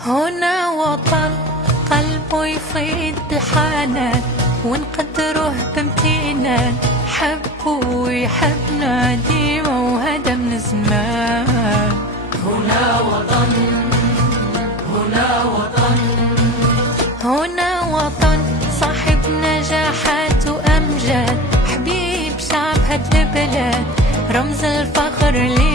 هنا وطن قلبه يفيض حنان، ونقدره بامتنان، حبه ويحبنا ديما وهذا من زمان. هنا وطن، هنا وطن، هنا وطن صاحب نجاحات وأمجاد، حبيب شعب هاد البلاد، رمز الفخر لي